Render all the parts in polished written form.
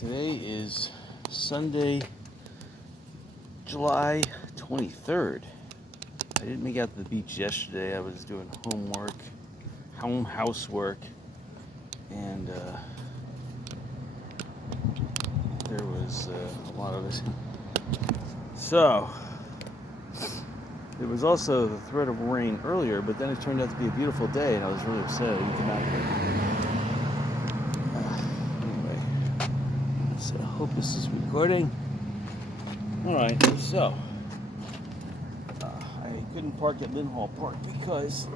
Today is Sunday, July 23rd. I didn't make it out to the beach yesterday. I was doing housework, and there was a lot of it. So, there was also the threat of rain earlier, but then it turned out to be a beautiful day, and I was really upset I didn't come out here. Anyway, so I hope this is recording. Alright, so I couldn't park at Lynn Hall Park because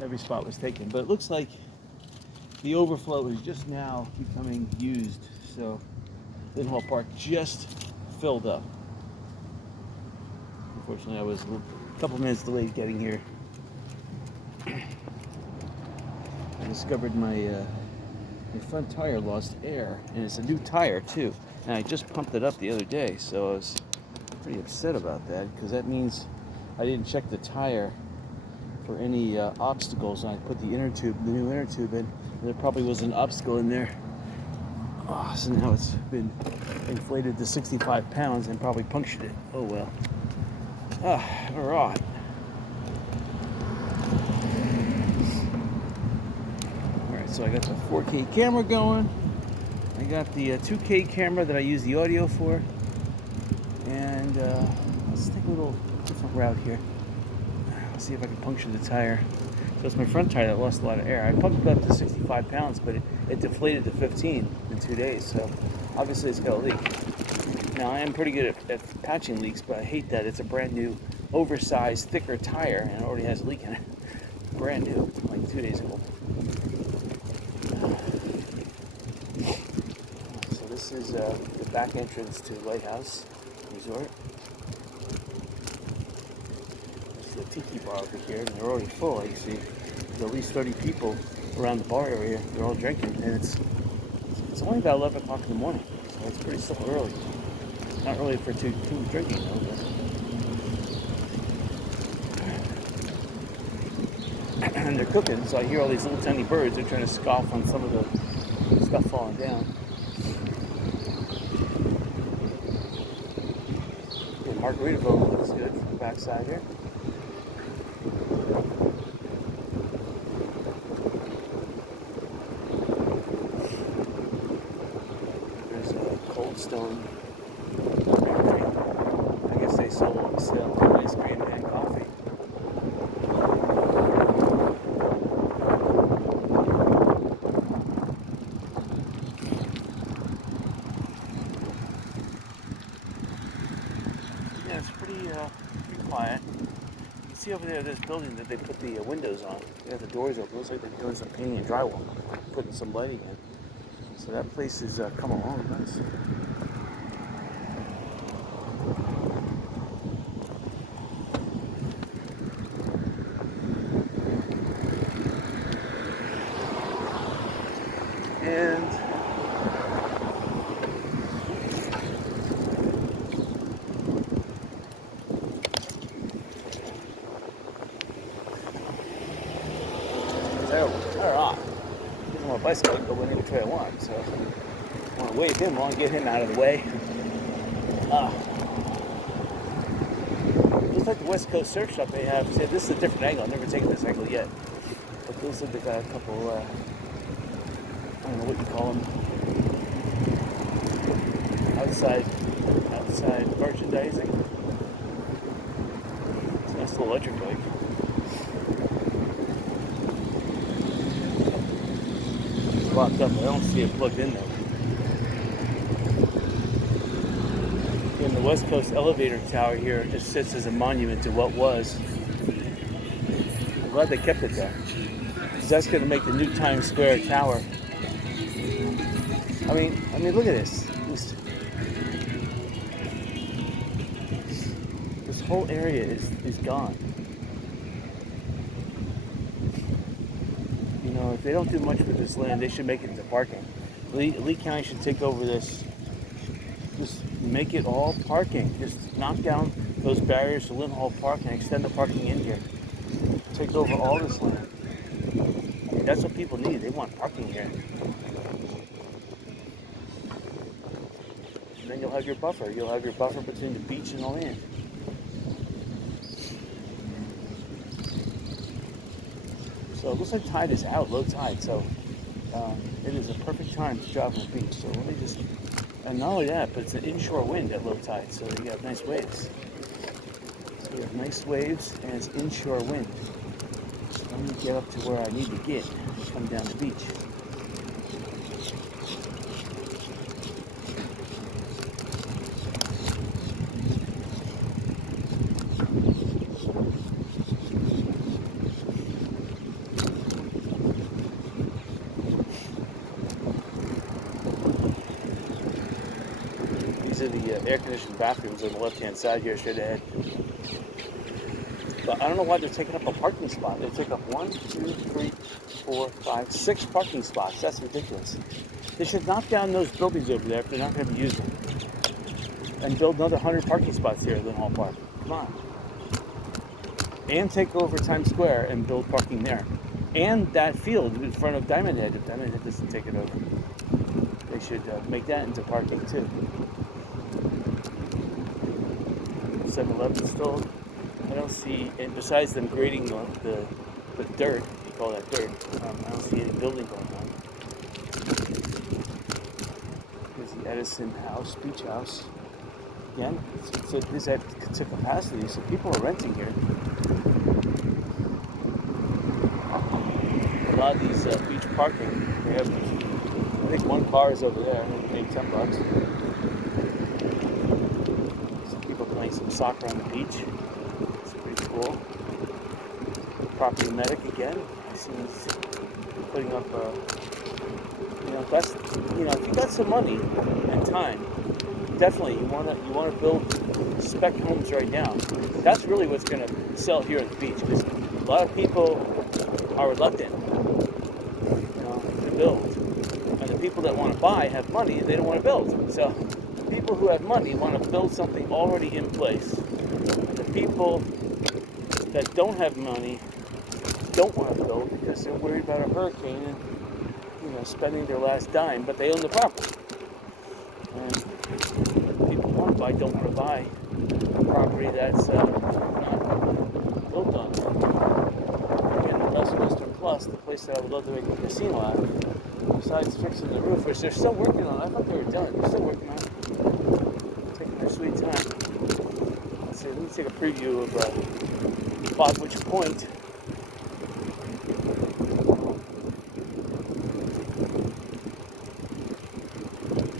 every spot was taken, but it looks like the overflow is just now becoming used, so Lynn Hall Park just filled up. Unfortunately, I was a couple minutes delayed getting here. I discovered my front tire lost air, and it's a new tire too. And I just pumped it up the other day, so I was pretty upset about that because that means I didn't check the tire for any obstacles. And I put the new inner tube in, and there probably was an obstacle in there. Oh, so now it's been inflated to 65 pounds and probably punctured it. Oh well. All right. So I got the 4K camera going. I got the 2K camera that I use the audio for. And let's take a little different route here. Let's see if I can puncture the tire. So it's my front tire that lost a lot of air. I pumped it up to 65 pounds, but it deflated to 15 in 2 days. So obviously it's got a leak. Now I am pretty good at patching leaks, but I hate that it's a brand new, oversized, thicker tire and it already has a leak in it. Brand new, like 2 days ago. So this is the back entrance to Lighthouse Resort. There's the tiki bar over here, and they're already full. You see, there's at least 30 people around the bar area. They're all drinking, and it's only about 11 o'clock in the morning, so it's pretty still early. Not early for two drinking though, but and they're cooking, so I hear all these little tiny birds. They're trying to scoff on some of the stuff falling down. Margaritaville looks good from the backside here. There's a Cold Stone. I guess they sell ice cream and coffee. Yeah, it's pretty quiet. You can see over there, this building that they put the windows on. They have the doors open. It looks like they're doing some painting and drywall, putting some lighting in. So that place is come along nice. And they're off. He's on a bicycle, I can go any which way I want. So I want to wave him on, get him out of the way. Looks like the West Coast Surf Shop they have. See, this is a different angle. I've never taken this angle yet. But it looks like they got a couple, I don't know what you call them. Outside merchandising. It's a nice little electric bike. It's locked up. I don't see it plugged in though. And the West Coast elevator tower here just sits as a monument to what was. I'm glad they kept it there. Because that's going to make the new Times Square tower. I mean, look at this. This whole area is gone. You know, if they don't do much with this land, they should make it into parking. Lee County should take over this. Just make it all parking. Just knock down those barriers to Lynn Hall Park and extend the parking in here. Take over all this land. That's what people need. They want parking here. And then you'll have your buffer. You'll have your buffer between the beach and the land. So it looks like tide is out, low tide. So it is a perfect time to drive on the beach. So let me just, and not only that, but it's an inshore wind at low tide. So you have nice waves. So we have nice waves and it's inshore wind. So let me get up to where I need to get to come down the beach. These are the air-conditioned bathrooms on the left-hand side here, straight ahead. But I don't know why they're taking up a parking spot. They take up 1, 2, 3, 4, 5, 6 parking spots. That's ridiculous. They should knock down those buildings over there if they're not going to be using them. And build another 100 parking spots here at the Hall Park. Come on. And take over Times Square and build parking there. And that field in front of Diamond Head, if Diamond Head doesn't take it over. They should make that into parking too. 7-Eleven still, I don't see, and besides them grading the dirt, you call that dirt, I don't see any building going on. Here's the Edison House, Beach House. Again, it's at capacity, so people are renting here. A lot of these beach parking, they have, I think one car is over there, and they pay $10. Some people playing some soccer on the beach. It's pretty cool. Property medic again. I see he's putting up that's, if you got some money and time, definitely you want to build spec homes right now. That's really what's going to sell here at the beach, because a lot of people are reluctant, to build, and the people that want to buy have money and they don't want to build. So the people who have money want to build something already in place. The people that don't have money don't want to build because they're worried about a hurricane and spending their last dime, but they own the property. And people want to buy don't want to buy a property that's not built on. Again, the Best Western Plus, the place that I would love to make a casino at, besides fixing the roof, which they're still working on. I thought they were done. They're still working on it. Taking their sweet time. Let's see, let me take a preview of Bogwitch Point.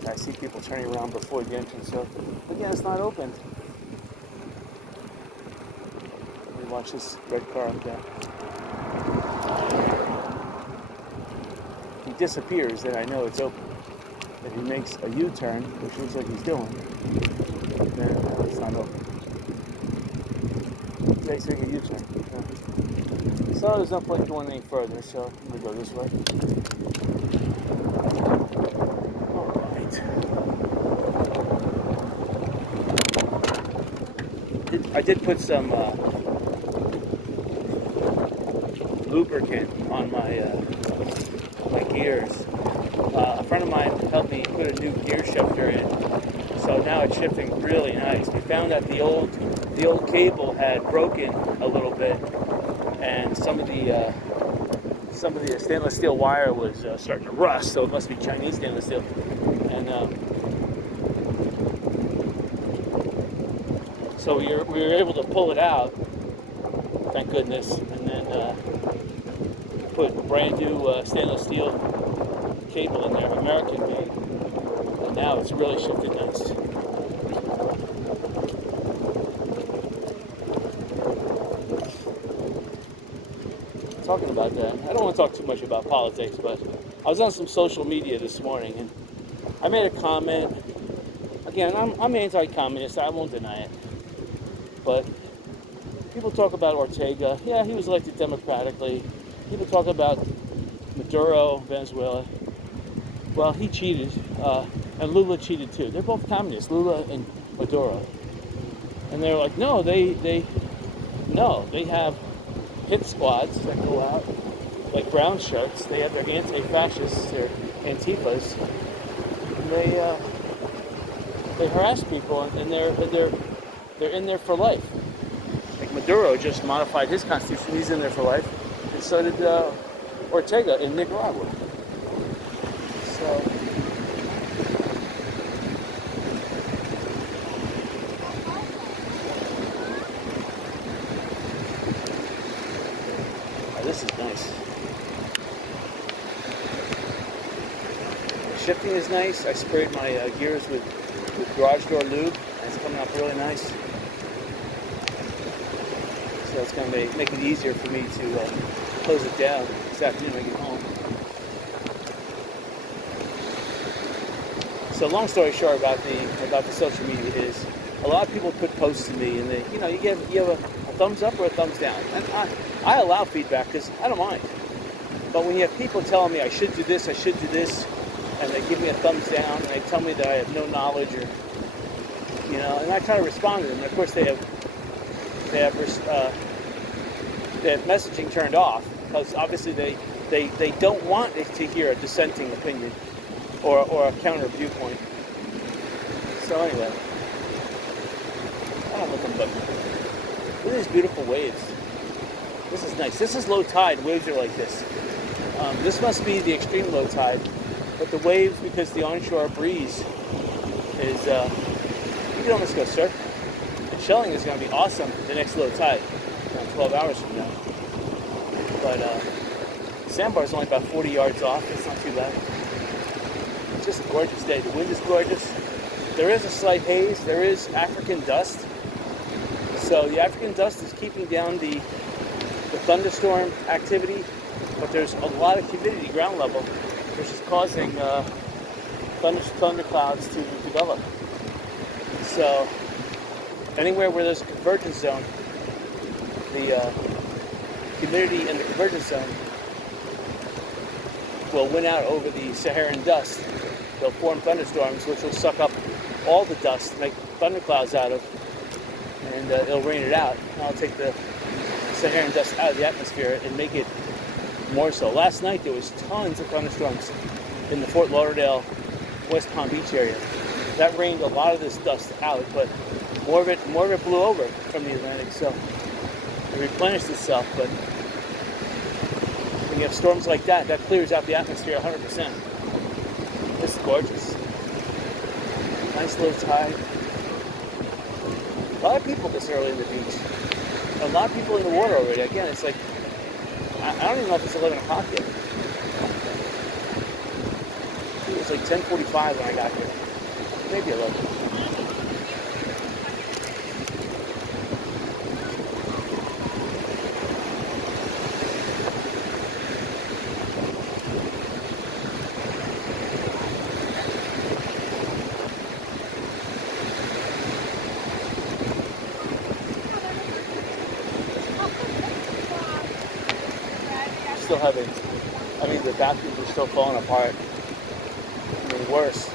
I see people turning around before the entrance, so again, it's not opened. Let me watch this red car up there. If he disappears, then I know it's open. If he makes a U-turn, which looks like he's doing, then it's not open. He's making a U-turn. So there's no point going any further, so I'm going to go this way. I did put some lubricant on my gears. A friend of mine helped me put a new gear shifter in, so now it's shifting really nice. We found that the old cable had broken a little bit, and some of the stainless steel wire was starting to rust. So it must be Chinese stainless steel, and so we were able to pull it out, thank goodness, and then put brand new stainless steel cable in there, American made, and now it's really shifted nice. Talking about that, I don't want to talk too much about politics, but I was on some social media this morning, and I made a comment. Again, I'm anti-communist, I won't deny it. But people talk about Ortega. Yeah, he was elected democratically. People talk about Maduro, Venezuela. Well, he cheated, and Lula cheated too. They're both communists, Lula and Maduro. And they're like, no, they have hit squads that go out like brown shirts. They have their anti-fascists, their Antifas, and they harass people, and they're in there for life. Like Maduro just modified his constitution; he's in there for life, and so did Ortega in Nicaragua. So. This is nice. The shifting is nice. I sprayed my gears with garage door lube. It's coming up really nice. So it's going to make it easier for me to close it down this afternoon when I get home. So long story short about the social media is a lot of people put posts to me, and you have a thumbs up or a thumbs down, and I allow feedback because I don't mind. But when you have people telling me I should do this, and they give me a thumbs down, and they tell me that I have no knowledge, or and I try to respond to them. And of course, they have messaging turned off because obviously they don't want to hear a dissenting opinion or a counter viewpoint. So anyway, I don't look at them. Look at these beautiful waves. This is nice. This is low tide. Waves are like this. This must be the extreme low tide. But the waves, because the onshore breeze is, you can almost go surfing. And shelling is going to be awesome the next low tide, 12 hours from now. But sandbar is only about 40 yards off. It's not too bad. It's just a gorgeous day. The wind is gorgeous. There is a slight haze. There is African dust. So the African dust is keeping down the thunderstorm activity, but there's a lot of humidity ground level, which is causing thunder clouds to develop. So anywhere where there's a convergence zone, the humidity in the convergence zone will win out over the Saharan dust. They'll form thunderstorms, which will suck up all the dust, make thunderclouds out of, and it'll rain it out. And I'll take the Saharan dust out of the atmosphere and make it more so. Last night there was tons of thunderstorms in the Fort Lauderdale, West Palm Beach area. That rained a lot of this dust out, but more of it blew over from the Atlantic, so it replenished itself. But when you have storms like that, that clears out the atmosphere 100%. This is gorgeous. Nice low tide. A lot of people this early in the beach. A lot of people in the water already. Again, it's like, I don't even know if it's 11 o'clock yet. I think it was like 10:45 when I got here. Maybe 11. Still having, the bathrooms are still falling apart. Worse.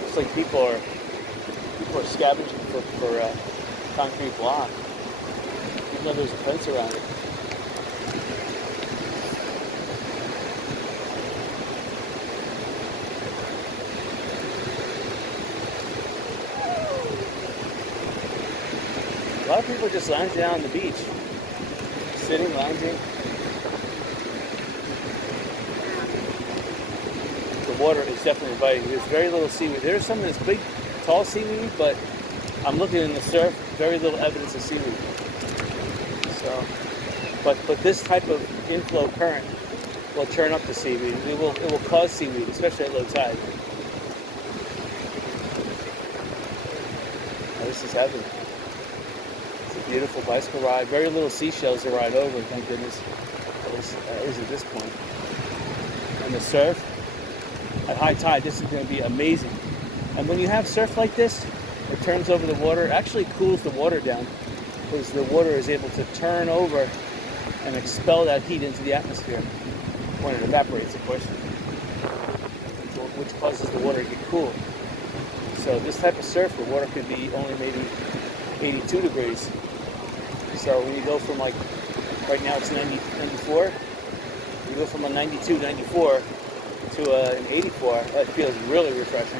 It's like people are scavenging for concrete block, even though there's a fence around it. A lot of people are just lounging down on the beach, sitting, lounging. The water is definitely inviting. There's very little seaweed. There's some of this big, tall seaweed, but I'm looking in the surf, very little evidence of seaweed. So, but this type of inflow current will churn up the seaweed. It will cause seaweed, especially at low tide. Oh, this is heaven. It's a beautiful bicycle ride. Very little seashells to ride over, thank goodness. At least at this point. And the surf. At high tide, this is going to be amazing. And when you have surf like this, it turns over the water. It actually cools the water down because the water is able to turn over and expel that heat into the atmosphere when it evaporates, of course, which causes the water to get cool. So this type of surf, the water could be only maybe 82 degrees. So when you go from like Right now it's 90, 94. You go from a 92, 94 to an 84. That feels really refreshing.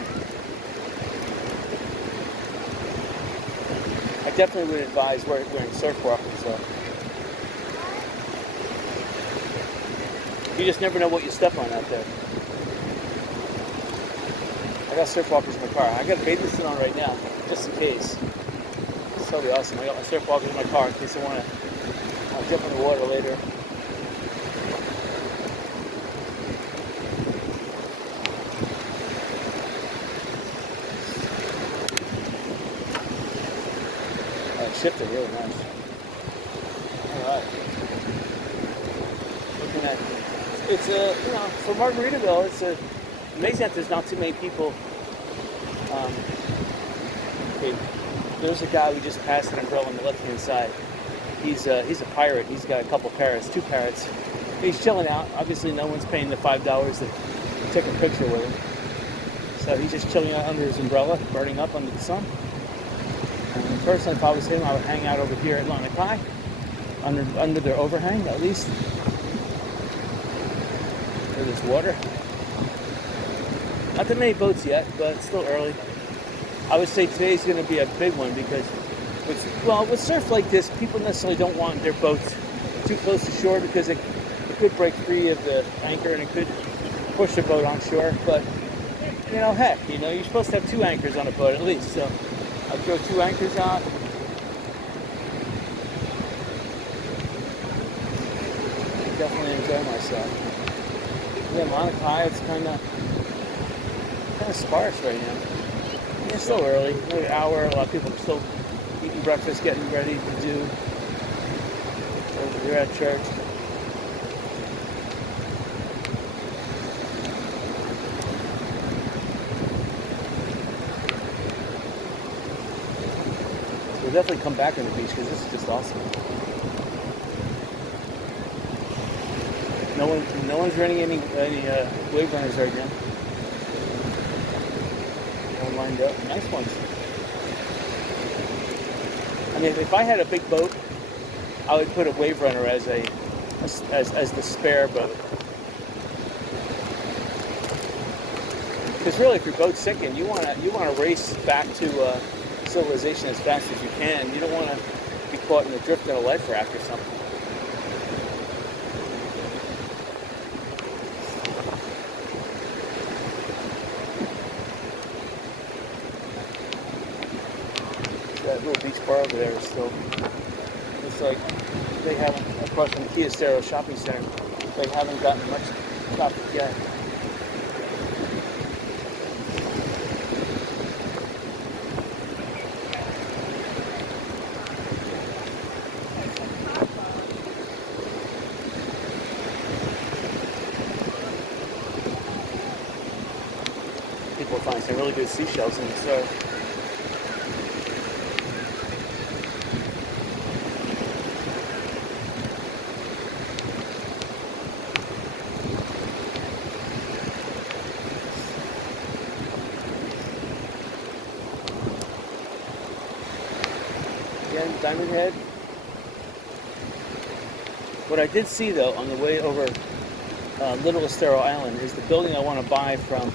I definitely would advise wearing surf walkers, so. You just never know what you step on out there. I got surf walkers in my car. I got a bathing suit on right now, just in case. It's totally awesome. I got my surf walkers in my car in case I want to jump in the water later. Shifted really nice. Alright. Looking at it's for Margaritaville, it's amazing that there's not too many people. Okay, there's a guy we just passed an umbrella on the left hand side. He's a pirate. He's got a couple parrots, 2 parrots. He's chilling out. Obviously no one's paying the $5 to take a picture with him. So he's just chilling out under his umbrella, burning up under the sun. Personally, if I was him, I would hang out over here at Atlantic High, under their overhang, at least. Where there's water. Not that many boats yet, but it's still early. I would say today's going to be a big one because, with surf like this, people necessarily don't want their boats too close to shore because it could break free of the anchor and it could push the boat on shore. But, heck, you're supposed to have 2 anchors on a boat at least, so I'll throw 2 anchors out. Definitely enjoy myself. Yeah, Atlantic High, it's kind of sparse right now. It's still early, another hour. A lot of people are still eating breakfast, getting ready to do. You're at church. We'll definitely come back on the beach because this is just awesome. No one's running any wave runners right now. All lined up, nice ones. I mean, if I had a big boat, I would put a wave runner as the spare boat. Because really, if your boat's sinking, you want to race back to civilization as fast as you can. You don't want to be caught in the drift of a life raft or something. That little beach bar over there is still, it's like they haven't, across from the Kia Estero shopping center, they haven't gotten much traffic yet. People find some really good seashells in the surf. Again, Diamond Head. What I did see though on the way over Little Estero Island is the building I want to buy from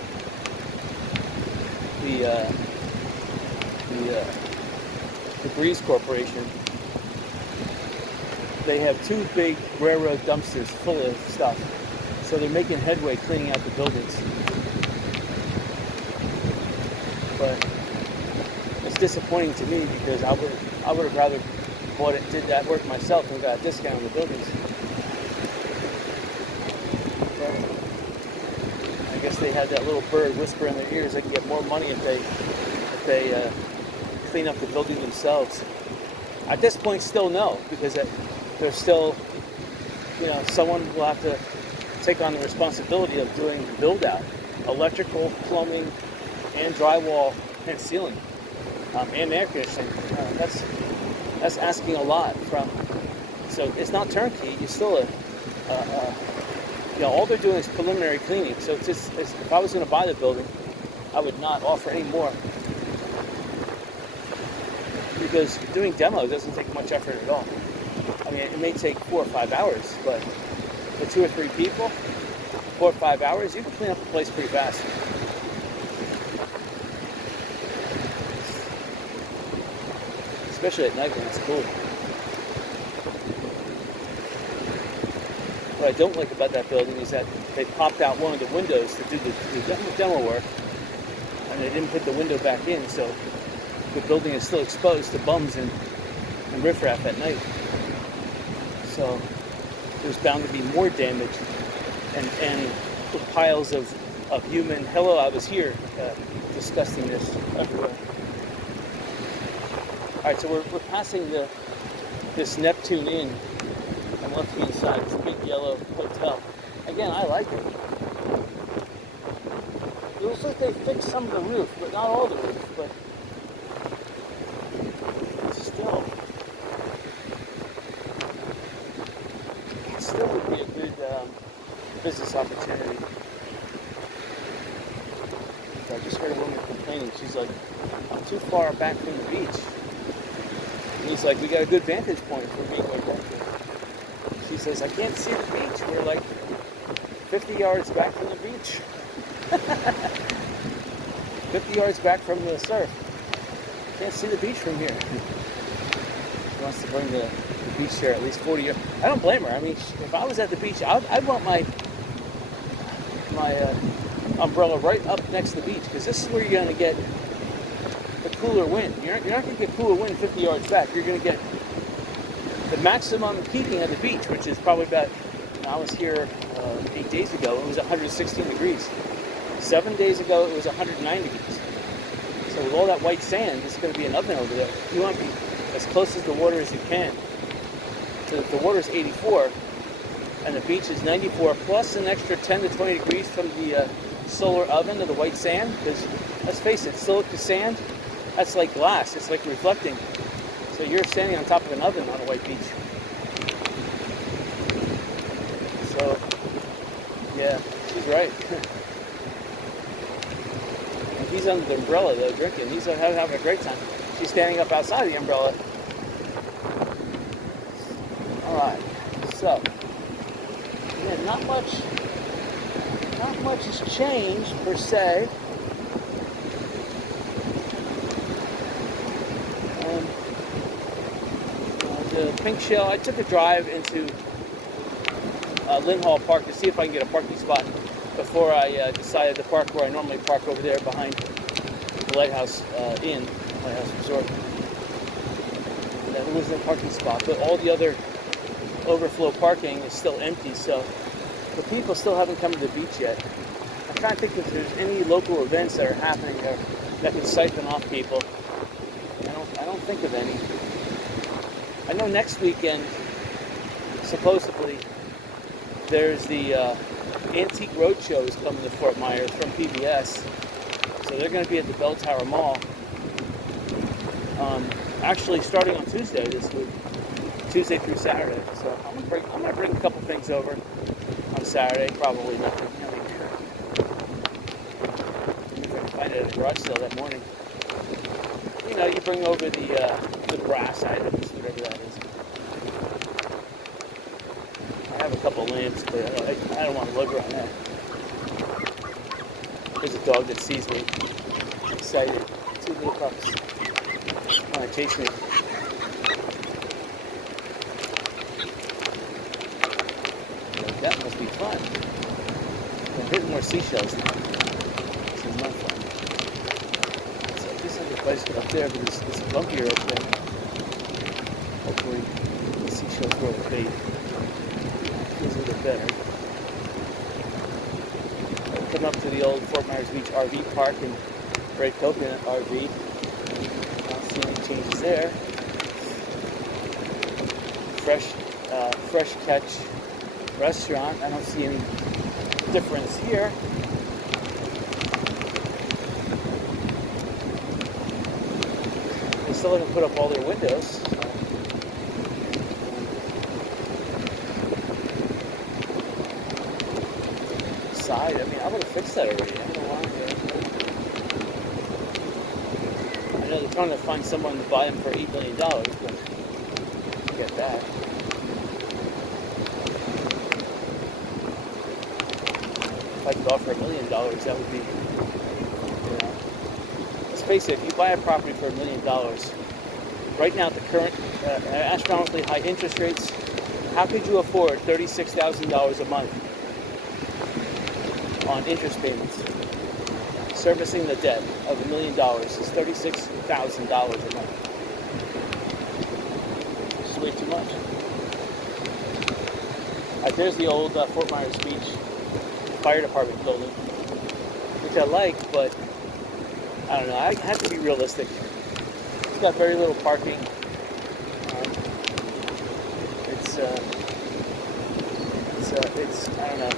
the Breeze Corporation. They have 2 big railroad dumpsters full of stuff, so they're making headway cleaning out the buildings. But it's disappointing to me because I would have rather did that work myself and got a discount on the buildings. But I guess they had that little bird whisper in their ears they can get more money if they clean up the building themselves. At this point, still no, because there's still, someone will have to take on the responsibility of doing build out, electrical, plumbing, and drywall and ceiling, and air conditioning. That's asking a lot from. So it's not turnkey. It's still all they're doing is preliminary cleaning. So if I was going to buy the building, I would not offer any more. Because doing demo doesn't take much effort at all. I mean, it may take 4 or 5 hours, but for 2 or 3 people, 4 or 5 hours, you can clean up the place pretty fast. Especially at night when it's cool. What I don't like about that building is that they popped out one of the windows to do the demo work, and they didn't put the window back in, so the building is still exposed to bums and riffraff at night. So there's bound to be more damage and piles of human, hello, I was here, disgustingness everywhere. Alright, so we're passing this Neptune Inn on the left-hand side, this big yellow hotel. Again, I like it. It looks like they fixed some of the roof, but not all the roof, but still would be a good business opportunity. So I just heard a woman complaining. She's like, I'm too far back from the beach. And he's like, we got a good vantage point for me going back there. She says, I can't see the beach. We're like 50 yards back from the beach. 50 yards back from the surf. Can't see the beach from here. She wants to bring the beach chair at least 40 yards. I don't blame her. I mean, if I was at the beach, I'd want my umbrella right up next to the beach, because this is where you're going to get the cooler wind. You're not going to get cooler wind 50 yards back. You're going to get the maximum peaking at the beach, which is probably about, I was here 8 days ago, it was 116 degrees. 7 days ago, it was 109 degrees. So with all that white sand, it's going to be an oven over there. You want to be as close as the water as you can. So the water is 84, and the beach is 94, plus an extra 10 to 20 degrees from the solar oven of the white sand. Because let's face it, silica sand, that's like glass. It's like reflecting. So you're standing on top of an oven on a white beach. So, yeah, she's right. And he's under the umbrella though, drinking. He's having a great time. She's standing up outside the umbrella. Alright, so, yeah, not much has changed per se. The pink shell, I took a drive into Lynn Hall Park to see if I can get a parking spot before I decided to park where I normally park over there behind the Lighthouse Inn, Lighthouse Resort. And there was no parking spot, but all the other overflow parking is still empty, so the people still haven't come to the beach yet. I'm trying to think if there's any local events that are happening there that can siphon off people. I don't think of any. I know next weekend, supposedly, there's the Antique Roadshow is coming to Fort Myers from PBS. So they're going to be at the Bell Tower Mall. Actually, starting on Tuesday this week, Tuesday through Saturday. So I'm gonna bring a couple things over on Saturday. Probably nothing. I mean, if I can find it at a garage sale that morning. You know, you bring over the brass items, whatever that is. I have a couple lamps, but I don't want to look around that. There's a dog that sees me. Excited. 2 little pups. Want to chase me. Like, that must be fun. I'm hitting more seashells now. This is not fun. So I guess I could bicycle up there, but it's bumpier up there. Hopefully the seashells grow with bait. Feels a little better. I'll come up to the old Fort Myers Beach RV park and Red Coconut RV. Not see any changes there. Fresh Catch restaurant. I don't see any difference here. They still haven't put up all their windows. Side, I mean, I would have fixed that already. I don't know why. I know they're trying to find someone to buy them for $8 million, but get that. I could offer $1 million, that would be, let's face it, if you buy a property for $1 million, right now at the current astronomically high interest rates, how could you afford $36,000 a month on interest payments? Servicing the debt of $1 million is $36,000 a month. It's way too much. There's the old Fort Myers Beach Fire Department building, which I like, but I don't know. I have to be realistic. It's got very little parking. It's I don't know.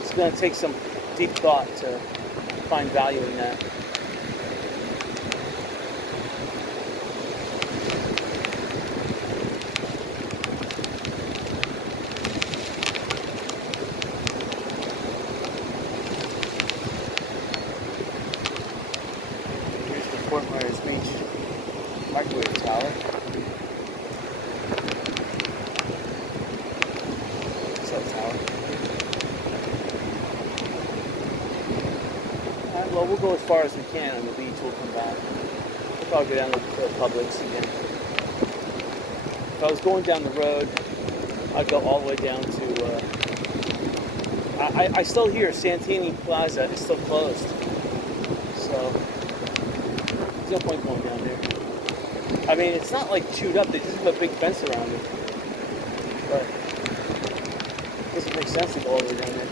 It's going to take some deep thought to find value in that. Here's the Fort Myers Beach microwave tower. Well, we'll go as far as we can on the beach. We'll come back. We'll probably go down to Publix again. If I was going down the road, I'd go all the way down to... I still hear Santini Plaza is still closed. So, there's no point going down there. I mean, it's not like chewed up. They just have a big fence around it. But it doesn't make sense to go all the way down there.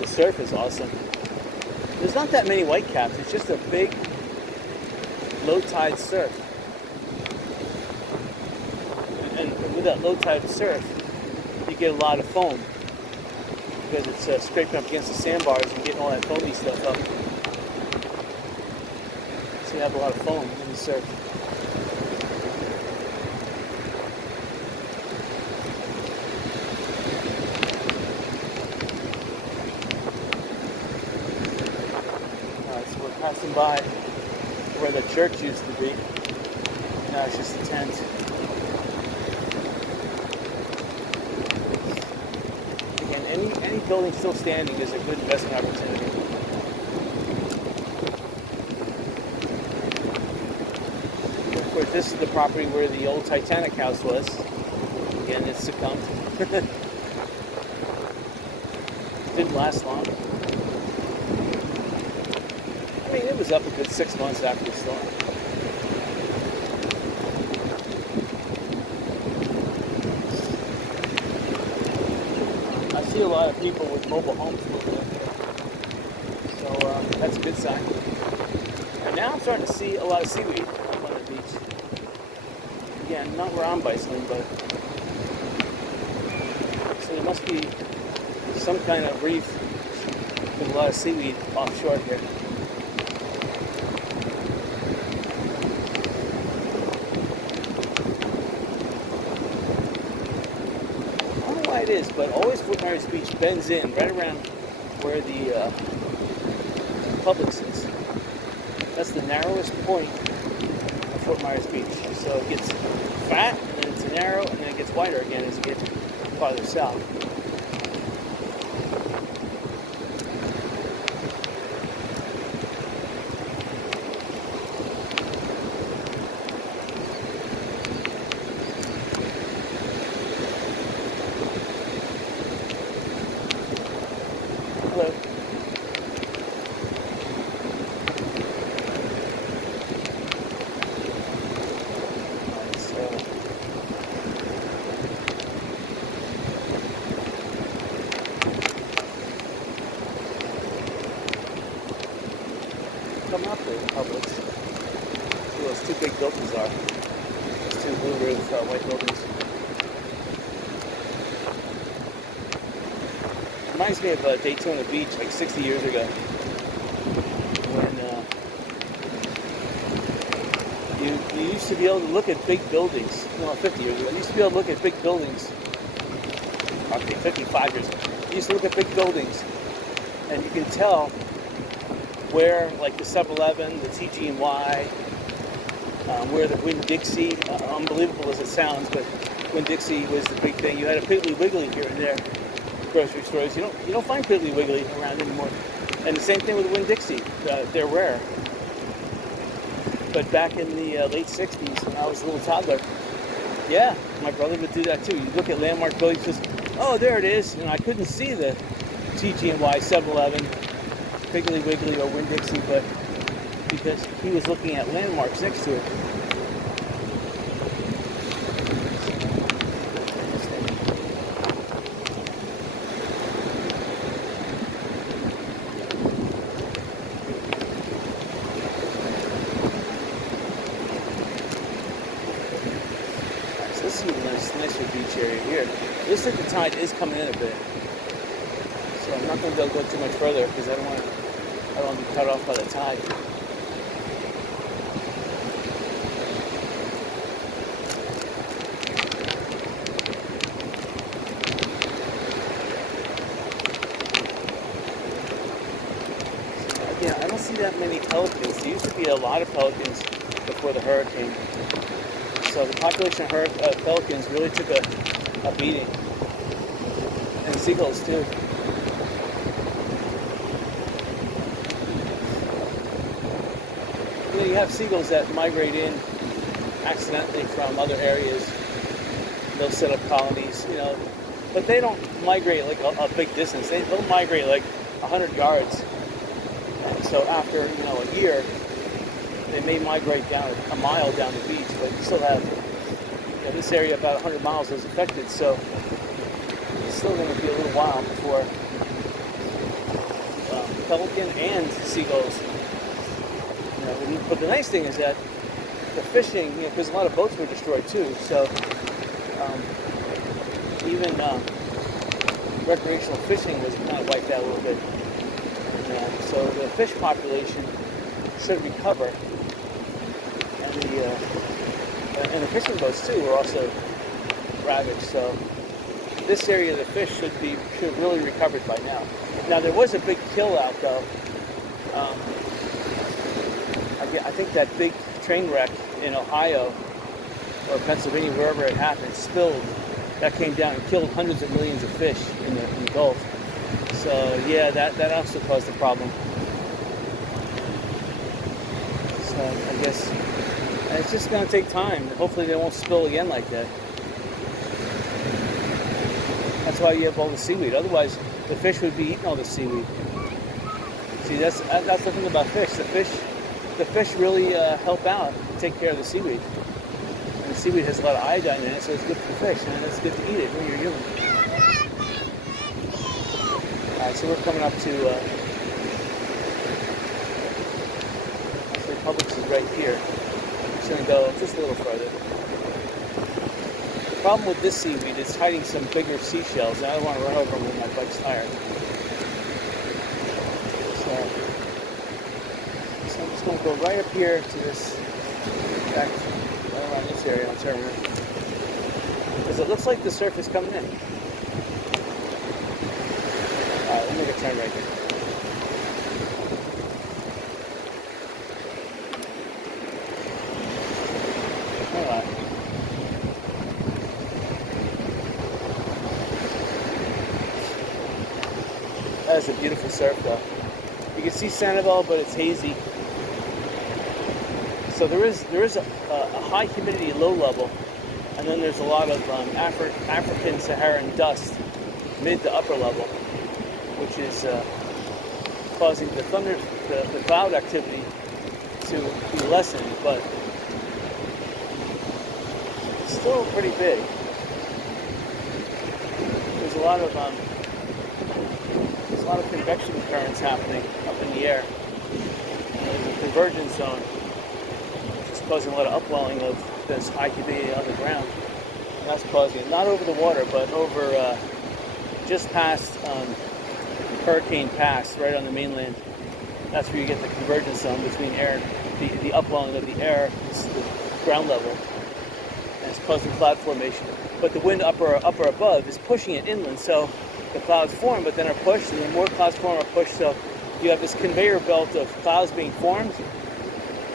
The surf is awesome. There's not that many whitecaps. It's just a big low tide surf. And with that low tide surf, you get a lot of foam because it's scraping up against the sandbars and getting all that foamy stuff up. So you have a lot of foam in the surf. Passing by where the church used to be. Now it's just a tent. Again, any building still standing is a good investment opportunity. Of course, this is the property where the old Titanic house was. Again, it succumbed. Didn't last long. I mean, it was up a good 6 months after the storm. I see a lot of people with mobile homes moving up here. So that's a good sign. And now I'm starting to see a lot of seaweed up on the beach. Again, not where I'm bicycling, but so there must be some kind of reef with a lot of seaweed offshore here. It is, but always Fort Myers Beach bends in right around where the Publix is. That's the narrowest point of Fort Myers Beach. So it gets fat, and then it's narrow, and then it gets wider again as you get farther south. Hello. Come up there, Publix. See those two big buildings are. Those two blue roof white buildings. Reminds me of Daytona Beach like 60 years ago when you used to be able to look at big buildings. 50 years ago, I used to be able to look at big buildings. Okay, 55 years ago. I used to look at big buildings, and you can tell where, like the 7-Eleven, the TG&Y, where the Winn-Dixie, unbelievable as it sounds, but Winn-Dixie was the big thing. You had a Piggly Wiggly here and there, grocery stores. You don't find Piggly Wiggly around anymore. And the same thing with Winn-Dixie. They're rare. But back in the late 60s, when I was a little toddler, yeah, my brother would do that too. You look at landmark buildings, just, oh, there it is. I couldn't see the TG&Y, 7-Eleven, Piggly Wiggly, or Winn-Dixie, but because he was looking at landmarks next to it. This is a nicer beach area here. Looks like the tide is coming in a bit, so I'm not going to be able to go too much further because I don't want to be cut off by the tide. Again, I don't see that many pelicans. There used to be a lot of pelicans before the hurricane. So the population of pelicans really took a beating. And seagulls too. You have seagulls that migrate in accidentally from other areas. They'll set up colonies, but they don't migrate like a big distance. They'll migrate like 100 yards. And so after, a year, they may migrate down a mile down the beach, but you still have, this area about 100 miles is affected, so it's still going to be a little while before pelican and seagulls. But the nice thing is that the fishing, because a lot of boats were destroyed too, so even recreational fishing was kind of wiped out a little bit. So the fish population should recover. And the fishing boats too were also ravaged. So this area of the fish should have really recovered by now. Now there was a big kill out though. I think that big train wreck in Ohio or Pennsylvania, wherever it happened, spilled. That came down and killed hundreds of millions of fish in the Gulf. So yeah, that also caused a problem. So I guess it's just going to take time. Hopefully they won't spill again like that. That's why you have all the seaweed. Otherwise, the fish would be eating all the seaweed. See, that's the thing about fish. The fish really help out, take care of the seaweed. And the seaweed has a lot of iodine in it, so it's good for the fish, and it's good to eat it when you're human. Alright, so we're coming up to actually Publix is right here. I'm just going to go just a little further. The problem with this seaweed is hiding some bigger seashells, and I don't want to run over them with my bike's tire. So I'm just going to go right up here to this, back right around this area. I'll turn around. Because it looks like the surf is coming in. Alright, let me make a turn right here. Alright. That is a beautiful surf though. You can see Sanibel, but it's hazy. So there is a high humidity low level, and then there's a lot of African Saharan dust mid to upper level, which is causing the cloud activity to be lessened, but it's still pretty big. There's a lot of convection currents happening up in the air. There's a convergence zone, which is causing a lot of upwelling of this high humidity on the ground. And that's causing it, not over the water, but over just past Hurricane Pass, right on the mainland. That's where you get the convergence zone between air, the upwelling of the air, ground level, and it's causing cloud formation. But the wind upper above is pushing it inland, so the clouds form, but then are pushed, and then more clouds form or pushed. So you have this conveyor belt of clouds being formed,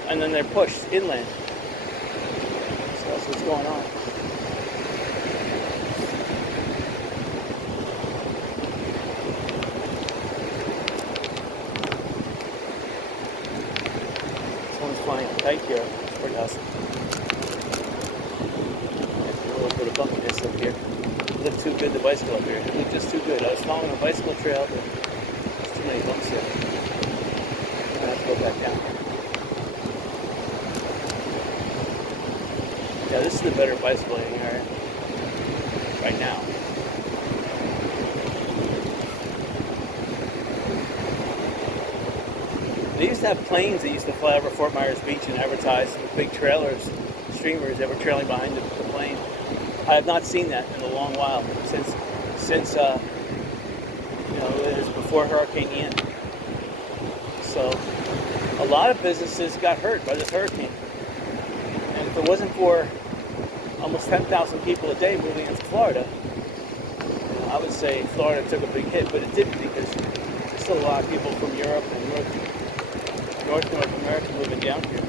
and then they're pushed inland. So that's what's going on. Someone's flying a kite here. It's pretty awesome. A little bit of bumpiness up here. It looked too good, the bicycle up here. It looked just too good. I was following a bicycle trail, but there's too many bumps here. I'm gonna have to go back down. Yeah, this is the better bicycling area right now. They used to have planes that used to fly over Fort Myers Beach and advertise with big trailers, streamers that were trailing behind the plane. I have not seen that in a long while, since it was before Hurricane Ian. So a lot of businesses got hurt by this hurricane. And if it wasn't for almost 10,000 people a day moving into Florida, I would say Florida took a big hit, but it didn't, because there's still a lot of people from Europe and North America moving down here.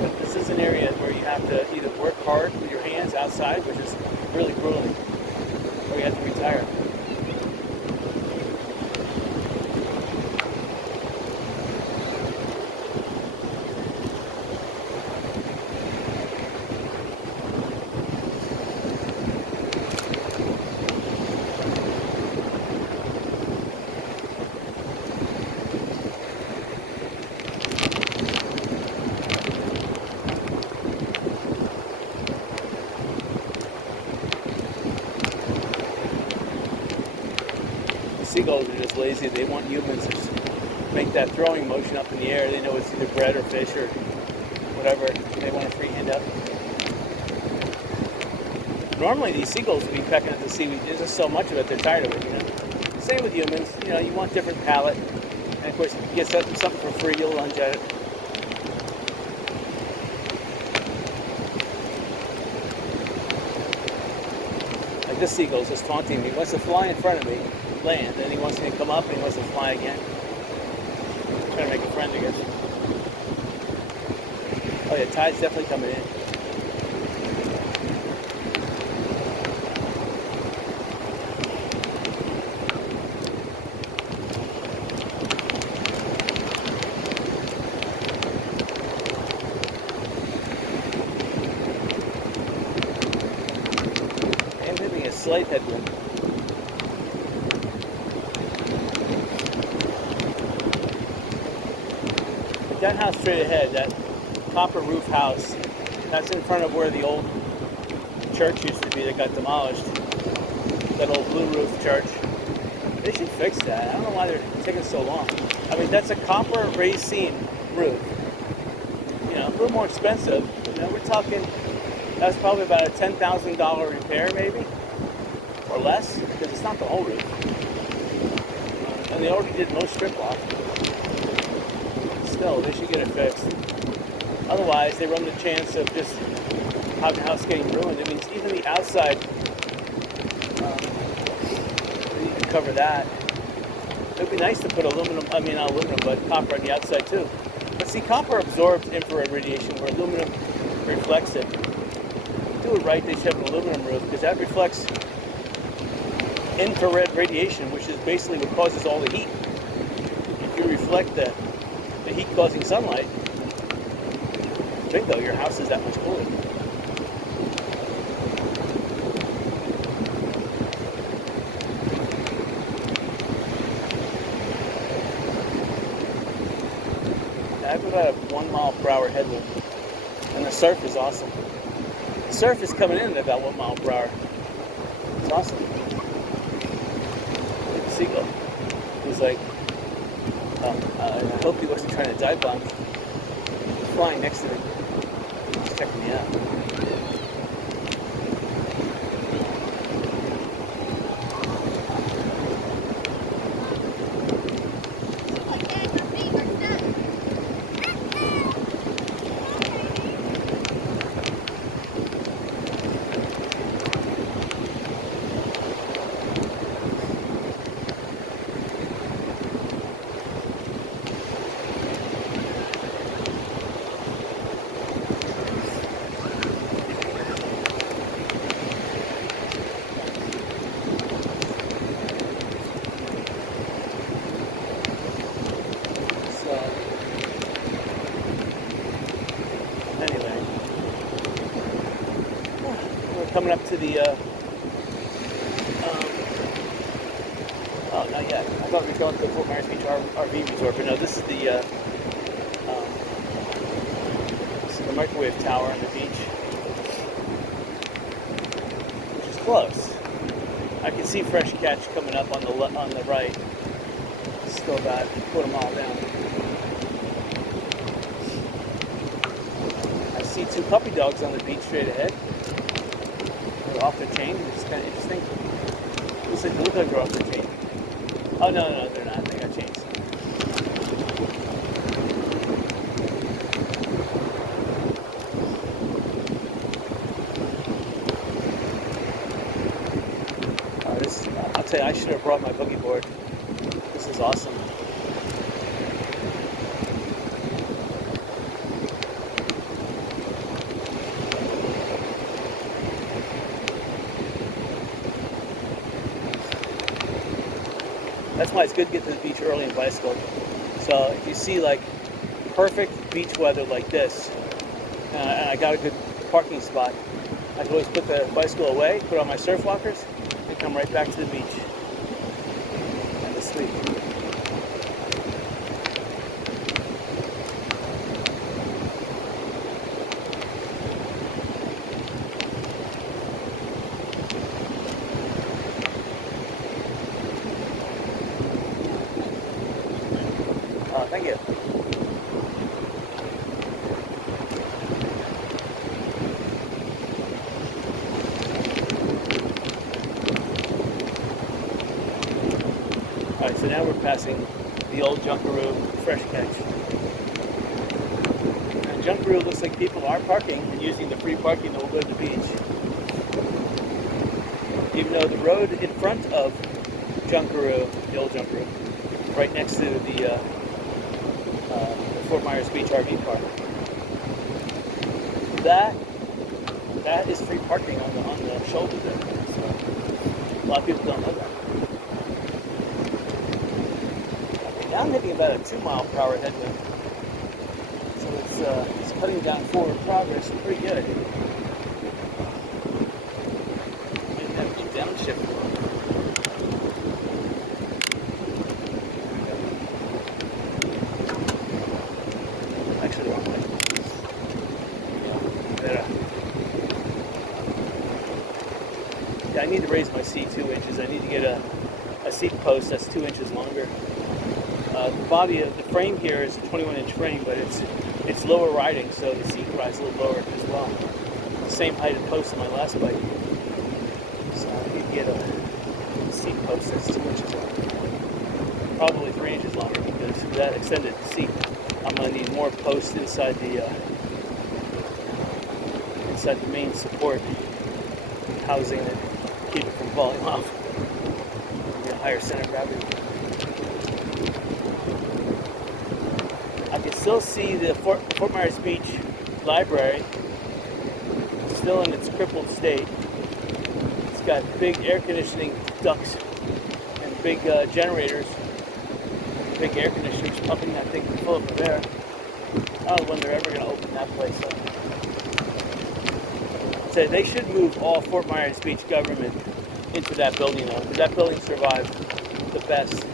But this is an area where you have to either work hard with your hands outside, which is really grueling, or you have to retire. Seagulls are just lazy. They want humans to just make that throwing motion up in the air. They know it's either bread or fish or whatever they want to freehand up. Normally these seagulls would be pecking at the seaweed. There's just so much of it, they're tired of it, Same with humans. You want different palate. And of course, if you get something for free, you'll lunge at it. Like this seagull's just taunting me. He wants to fly in front of me, land, and he wants me to come up and he wants to fly again. Trying to make a friend, I guess. Oh yeah, tide's definitely coming in. I'm hitting a slight headwind. That house straight ahead, that copper roof house, that's in front of where the old church used to be that got demolished. That old blue roof church. They should fix that. I don't know why they're taking so long. I mean, that's a copper raised seam roof. A little more expensive. We're talking, that's probably about a $10,000 repair maybe, or less, because it's not the whole roof. And they already did most strip off. Still, they should get it fixed. Otherwise, they run the chance of just having the house getting ruined. It means even the outside, they need to cover that. It would be nice to put not aluminum, but copper on the outside too. But see, copper absorbs infrared radiation where aluminum reflects it. Do it right, they should have an aluminum roof, because that reflects infrared radiation, which is basically what causes all the heat. If you reflect the heat causing sunlight, bingo, your house is that much cooler. I have about a 1 mile per hour headwind, and the surf is awesome. The surf is coming in at about 1 mile per hour. It's awesome. Look at the seagull. He's like, I hope he wasn't trying to dive bomb. He's flying next to me. He's checking me out. coming up to the, oh, not yet. I thought we were going to the Fort Myers Beach RV Resort, but no, this is the microwave tower on the beach, which is close. I can see Fresh Catch coming up on the right. Still about a quarter mile down. I see two puppy dogs on the beach straight ahead. They're off their chain, which is kind of interesting. They look like they're off their chain. Oh no, they're not. They got chains. I'll tell you, I should have brought my boogie board. This is awesome. That's why it's good to get to the beach early and bicycle. So if you see like perfect beach weather like this, and I got a good parking spot, I can always put the bicycle away, put on my surf walkers, and come right back to the beach and to sleep. Thank you. Alright, so now we're passing the old Junkaroo Fresh Catch. And Junkaroo looks like people are parking and using the free parking that will go to the beach. Even though the road in front of Junkaroo, the old Junkaroo, right next to the Fort Myers Beach RV Park. That is free parking on the shoulder there. So a lot of people don't know that. Okay, now I'm hitting about a 2-mile-per-hour headwind, so it's cutting down forward progress pretty good. Maybe have to downshift. I need to raise my seat 2 inches. I need to get a seat post that's 2 inches longer. The body of the frame here is a 21-inch frame, but it's lower riding, so the seat rides a little lower as well. The same height of post in my last bike. So I need to get a seat post that's 2 inches longer. Probably 3 inches longer, because for that extended seat, I'm going to need more posts inside the main support housing that keep it from falling off. Get a higher center of gravity. I can still see the Fort Myers Beach Library, still in its crippled state. It's got big air conditioning ducts and big generators, big air conditioners pumping that thing full of air. I don't know when they're ever going to open that place up. So they should move all Fort Myers Beach government into that building though, because that building survived the best.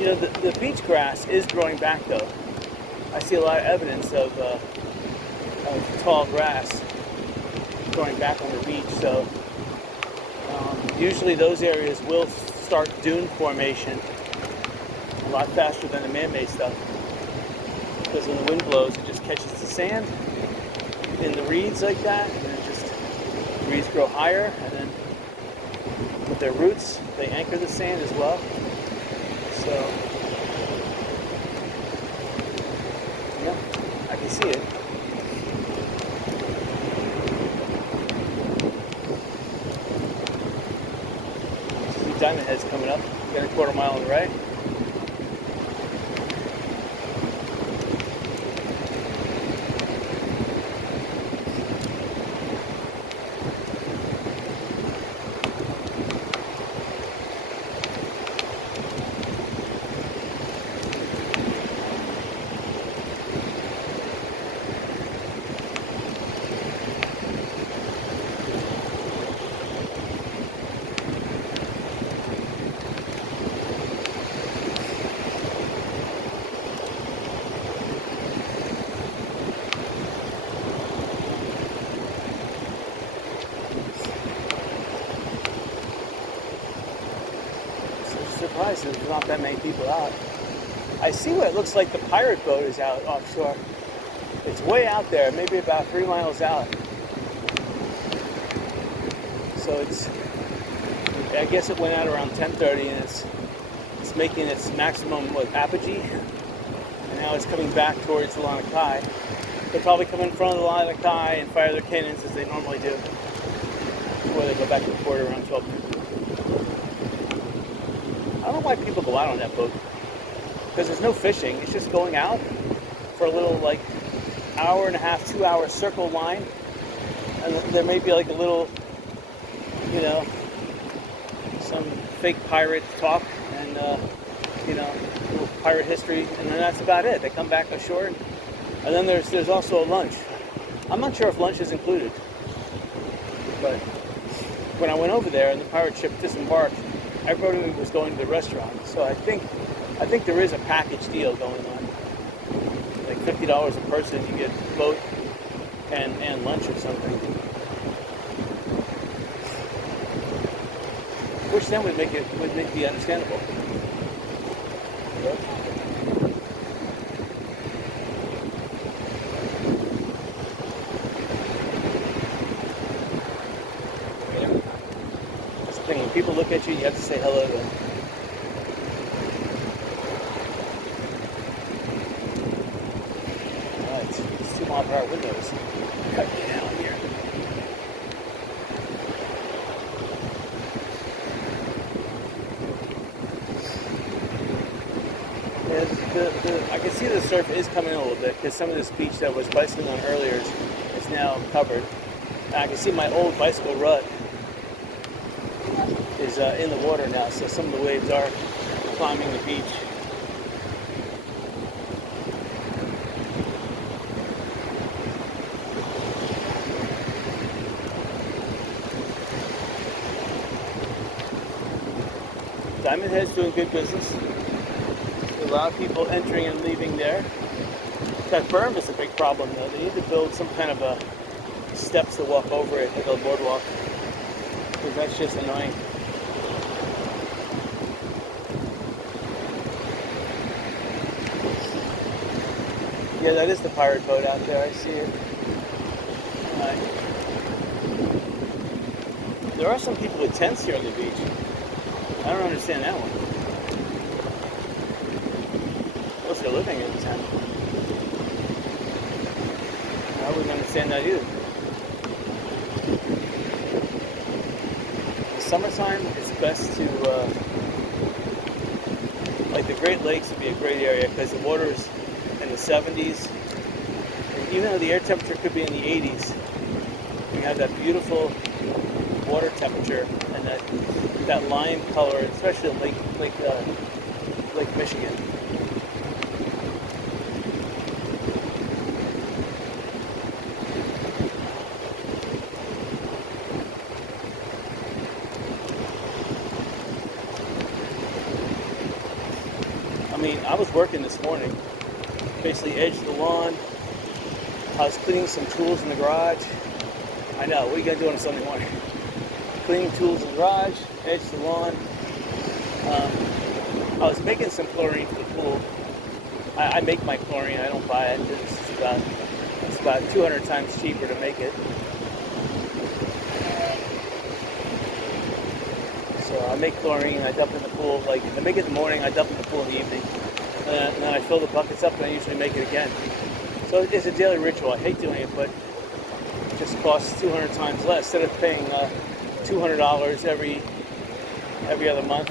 You know, the beach grass is growing back though. I see a lot of evidence of tall grass. going back on the beach. So usually those areas will start dune formation a lot faster than the man-made stuff, because when the wind blows, it just catches the sand in the reeds like that, and then the reeds grow higher, and then with their roots, they anchor the sand as well. So, yeah, I can see it. See Diamond Head's coming up. Got a quarter mile on the right. Surprised there's not that many people out. I see what it looks like the pirate boat is out offshore. It's way out there, maybe about 3 miles out. So I guess it went out around 10:30, and it's making its maximum apogee, and now it's coming back towards Lanakai. They'll probably come in front of the Lanakai and fire their cannons as they normally do before they go back to the port around 12. I don't know why people go out on that boat, because there's no fishing. It's just going out for a little hour and a half, 2 hour circle line, and there may be a little, some fake pirate talk and little pirate history, and then that's about it. They come back ashore, and then there's also a lunch. I'm not sure if lunch is included, but when I went over there and the pirate ship disembarked, everybody was going to the restaurant. So I think there is a package deal going on. Like $50 a person, you get boat and lunch or something. Which then would make it understandable. When people look at you, you have to say hello to them. Alright, it's 2 mile per hour windows. Cut me down here. I can see the surf is coming in a little bit, because some of this beach that I was bicycling on earlier is now covered. And I can see my old bicycle rut is in the water now, so some of the waves are climbing the beach. Diamond Head's doing good business. A lot of people entering and leaving there. That berm is a big problem though. They need to build some kind of a steps to walk over it, like a boardwalk, because that's just annoying. Yeah, that is the pirate boat out there. I see it. There are some people with tents here on the beach. I don't understand that one. Unless they're living in a tent. I wouldn't understand that either. In the summertime, it's best to, the Great Lakes would be a great area, because the water is in the 70s. And even though the air temperature could be in the 80s, we have that beautiful water temperature and that lime color, especially in Lake Michigan. I was working this morning, basically edged the lawn. I was cleaning some tools in the garage. I know. What are you going to do on a Sunday morning? Cleaning tools in the garage, edge the lawn. I was making some chlorine for the pool. I make my chlorine. I don't buy it. It's about 200 times cheaper to make it. So I make chlorine. I dump in the pool. Like I make it in the morning. I dump in the pool in the evening. And then I fill the buckets up, and I usually make it again. So it's a daily ritual. I hate doing it, but it just costs 200 times less. Instead of paying $200 every other month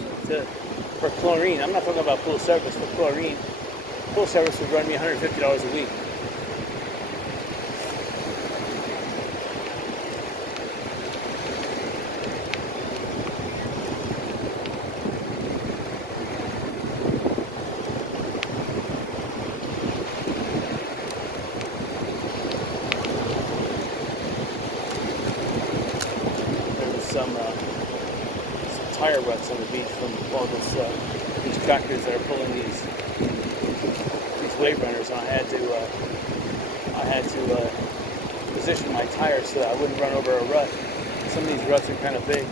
for chlorine. I'm not talking about pool service. For chlorine, pool service would run me $150 a week. Some tire ruts on the beach from all these tractors that are pulling these wave runners, and I had to position my tires so that I wouldn't run over a rut. Some of these ruts are kind of big.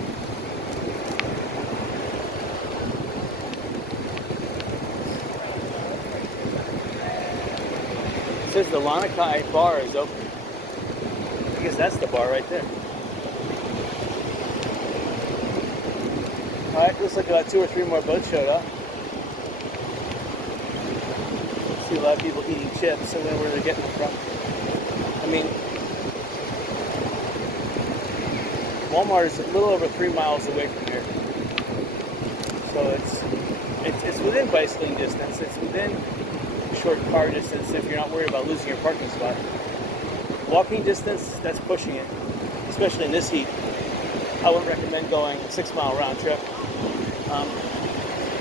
It says the Lanakai bar is open. I guess that's the bar right there. Alright, looks like about 2 or 3 more boats showed up. See a lot of people eating chips. I wonder where they're getting them from. I mean, Walmart is a little over 3 miles away from here. So it's within bicycling distance. It's within short car distance if you're not worried about losing your parking spot. Walking distance, that's pushing it. Especially in this heat. I wouldn't recommend going a 6-mile round trip.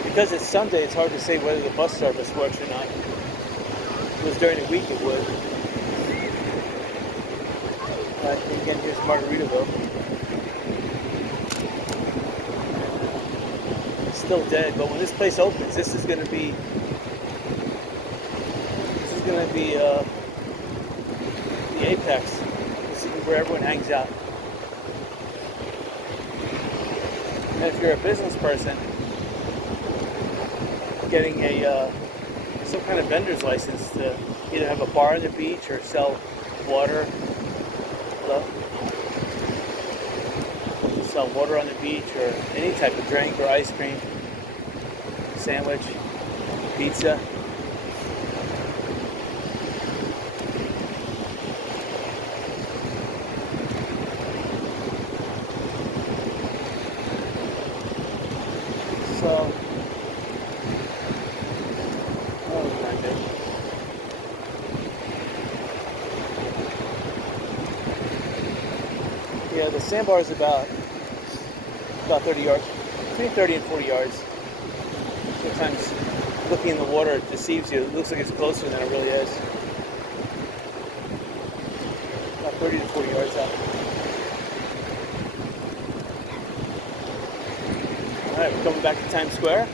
Because it's Sunday, it's hard to say whether the bus service works or not. If it was during the week, it would. Again, here's Margaritaville. It's still dead, but when this place opens, this is going to be the apex. This is where everyone hangs out. And if you're a business person, getting some kind of vendor's license to either have a bar on the beach or sell water. Sell water on the beach or any type of drink or ice cream, sandwich, pizza. So, yeah, the sandbar is about 30 yards, between 30 and 40 yards. Sometimes looking in the water deceives you. It looks like it's closer than it really is. About 30 to 40 yards out. Alright, we're coming back to Times Square.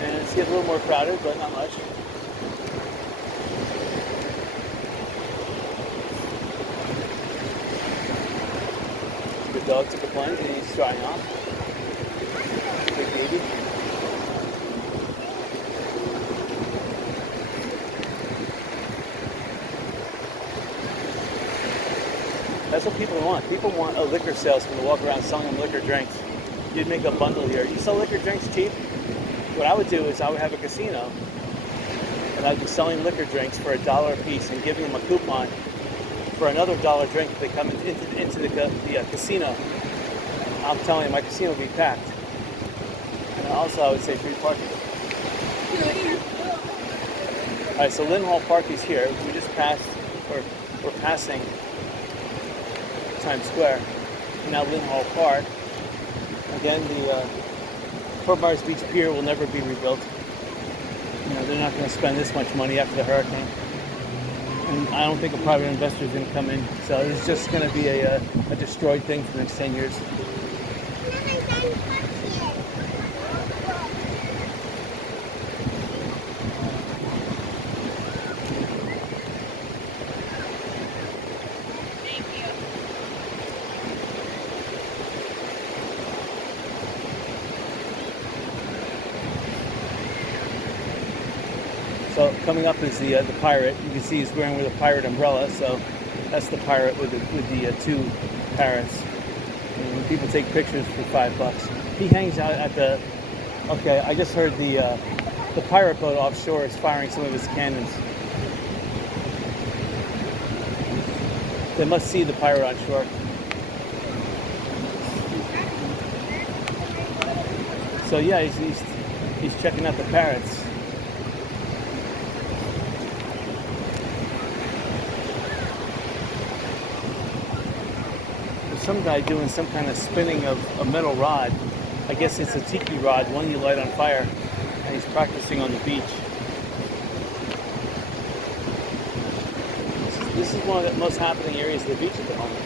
And it's getting a little more crowded, but not much. The dog took a plunge and he's drying off. Big baby. That's what people want. People want a liquor salesman to walk around selling them liquor drinks. You'd make a bundle here. You sell liquor drinks cheap? What I would do is I would have a casino and I'd be selling liquor drinks for $1 a piece and giving them a coupon for another $1 drink if they come into the casino. I'm telling you, my casino would be packed. And also I would say free parking. Alright, so Lynn Hall Park is here. We just passed, or we're passing Times Square. Now Lynn Hall Park. Again, the Fort Myers Beach Pier will never be rebuilt. You know, they're not going to spend this much money after the hurricane. And I don't think a private investor is going to come in. So it's just going to be a destroyed thing for the next 10 years. coming up is the pirate. You can see he's wearing with a pirate umbrella, so that's the pirate with the two parrots. And when people take pictures for $5, he hangs out at the. Okay, I just heard the pirate boat offshore is firing some of its cannons. They must see the pirate on shore. So yeah, he's checking out the parrots. There's some guy doing some kind of spinning of a metal rod. I guess it's a tiki rod, one you light on fire, and he's practicing on the beach. This is one of the most happening areas of the beach at the moment.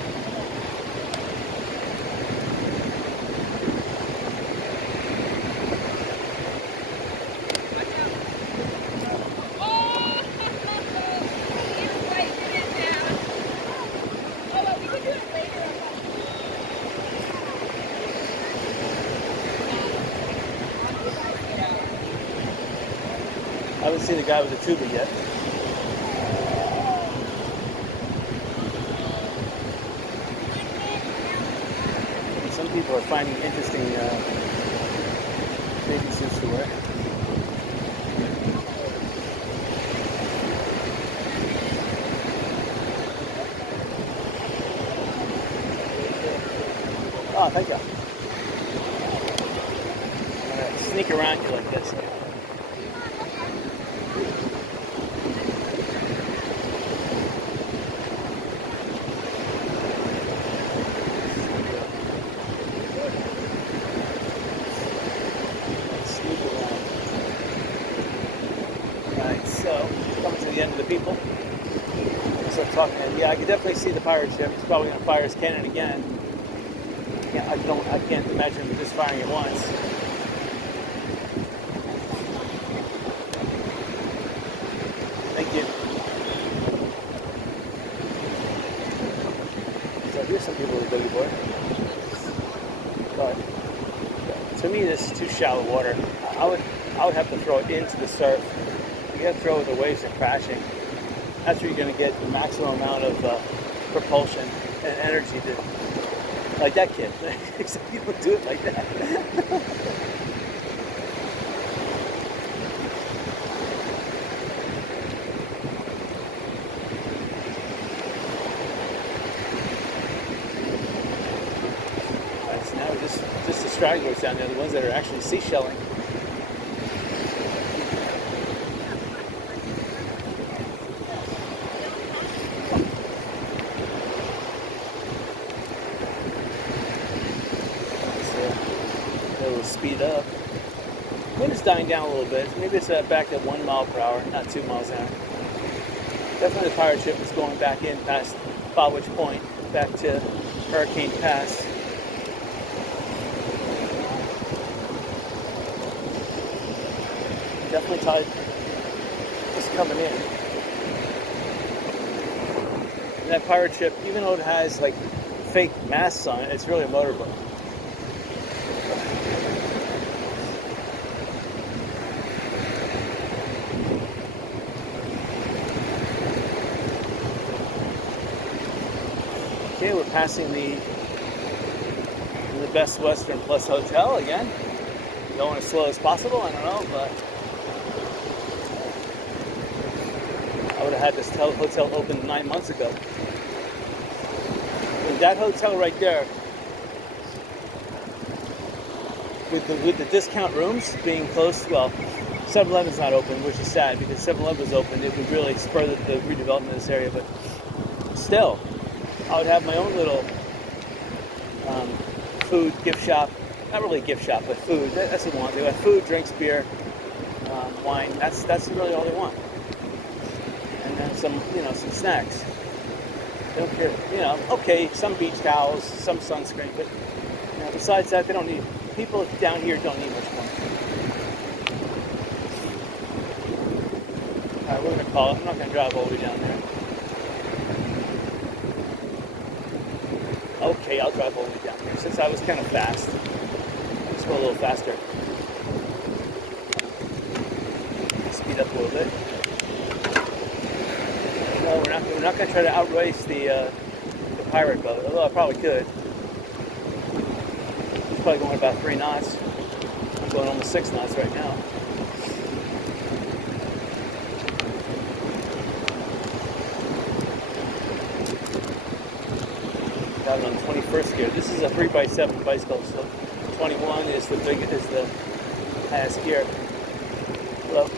I haven't seen the guy with the tuba yet. And some people are finding interesting bathing suits to wear. Oh, thank you. I'm gonna sneak around you like this. End of the people. So talking, and yeah, I can definitely see the pirate ship. He's probably going to fire his cannon again. I can't imagine him just firing it once. Thank you. So here's some people with a boogie board. But to me, this is too shallow water. I would have to throw it into the surf. You got to throw it, the waves are crashing. That's where you're going to get the maximum amount of propulsion and energy to, like that kid. Except people do it like that. Right, so now we're just the stragglers down there, the ones that are actually seashelling. Speed up. Wind is dying down a little bit. Maybe it's back at 1 mile per hour, not 2 miles an hour. Definitely the pirate ship is going back in past Bowwitch Point, back to Hurricane Pass. Definitely tide is coming in. And that pirate ship, even though it has like fake masts on it, it's really a motorboat. Okay, we're passing the Best Western Plus Hotel again. Going as slow as possible, I don't know, but I would have had this hotel open 9 months ago. And that hotel right there, with the discount rooms being closed, well, 7-Eleven's not open, which is sad because 7-Eleven was open. It would really spur the redevelopment of this area, but still, I would have my own little food gift shop. Not really a gift shop, but food. That's what they want. They want food, drinks, beer, wine. That's really all they want. And then some snacks. They don't care. Okay, some beach towels, some sunscreen, but besides that, they don't need. People down here don't need much more. All right, we're gonna call it. I'm not gonna drive all the way down there. Okay, I'll drive all the way down here since I was kind of fast. Let's go a little faster. Speed up a little bit. No, we're not going to try to outrace the pirate boat, although I probably could. He's probably going about 3 knots. I'm going almost 6 knots right now. Got it on 21st gear. This is a 3x7 bicycle, so 21 is the highest gear. Hello.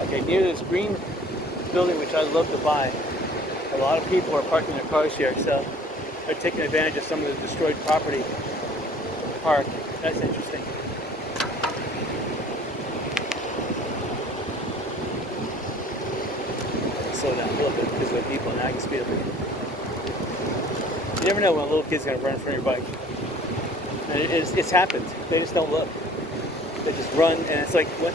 Okay, near this green building, which I'd love to buy, a lot of people are parking their cars here, so they're taking advantage of some of the destroyed property to park. That's interesting. Slow down a little bit because there are people, and I can speed up. You never know when a little kid's going to run in front of your bike. And it's happened. They just don't look. They just run, and it's like, what?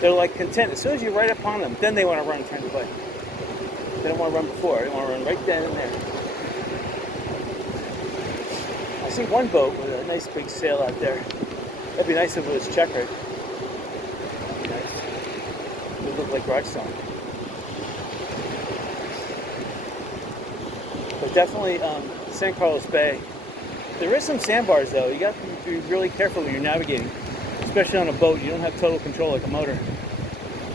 They're like content. As soon as you're right upon them, then they want to run in front of your bike. They don't want to run before. They want to run right then and there. I see one boat with a nice big sail out there. That'd be nice if it was checkered. That'd be nice. It would look like garage stone. But definitely San Carlos Bay. There is some sandbars though. You got to be really careful when you're navigating, especially on a boat. You don't have total control like a motor.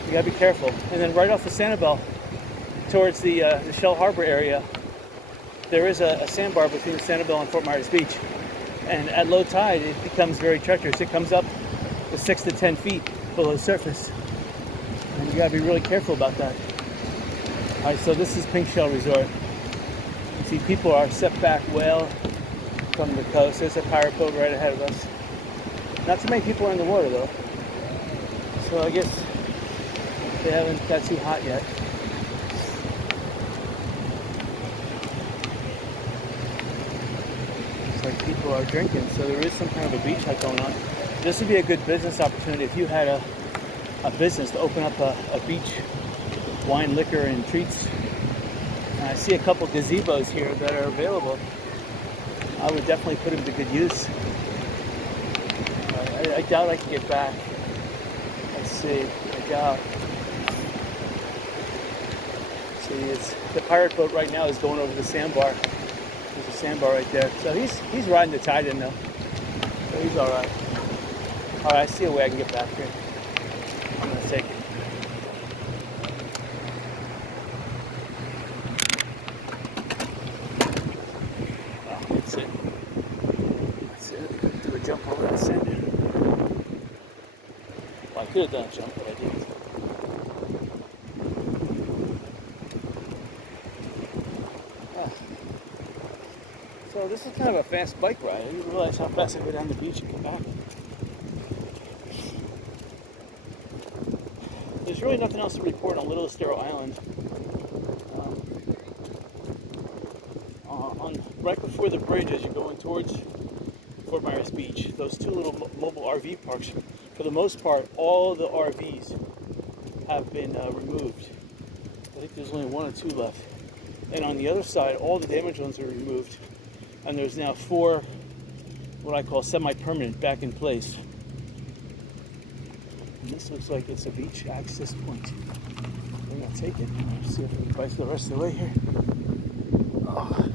You got to be careful. And then right off the Sanibel, towards the Shell Harbor area, there is a sandbar between Sanibel and Fort Myers Beach. And at low tide, it becomes very treacherous. It comes up to 6 to 10 feet below surface. And you got to be really careful about that. All right, so this is Pink Shell Resort. You see people are set back well from the coast. There's a pirate boat right ahead of us. Not too many people are in the water though. So I guess they haven't got too hot yet. Looks like people are drinking, so there is some kind of a beach hut going on. This would be a good business opportunity if you had a business to open up a beach wine, liquor, and treats. And I see a couple gazebos here that are available. I would definitely put them to good use. I doubt I can get back. Let's see. I doubt. See, it's the pirate boat right now is going over the sandbar. There's a sandbar right there. So he's riding the tide in though. So he's all right. All right, I see a way I can get back here. I'm gonna take it. That's it. That's it. Do a jump over that sand. Well, I could have done a jump, but I didn't. So this is kind of a fast bike ride. I didn't realize how fast I go down the beach and come back. There's really nothing else to report on Little Estero Island. Right before the bridge, as you're going towards Fort Myers Beach, those two little mobile RV parks, for the most part, all the RVs have been removed. I think there's only 1 or 2 left. And on the other side, all the damaged ones are removed. And there's now 4, what I call semi-permanent, back in place. And this looks like it's a beach access point. I'm gonna take it. Let's see if I can bike the rest of the way here. Oh.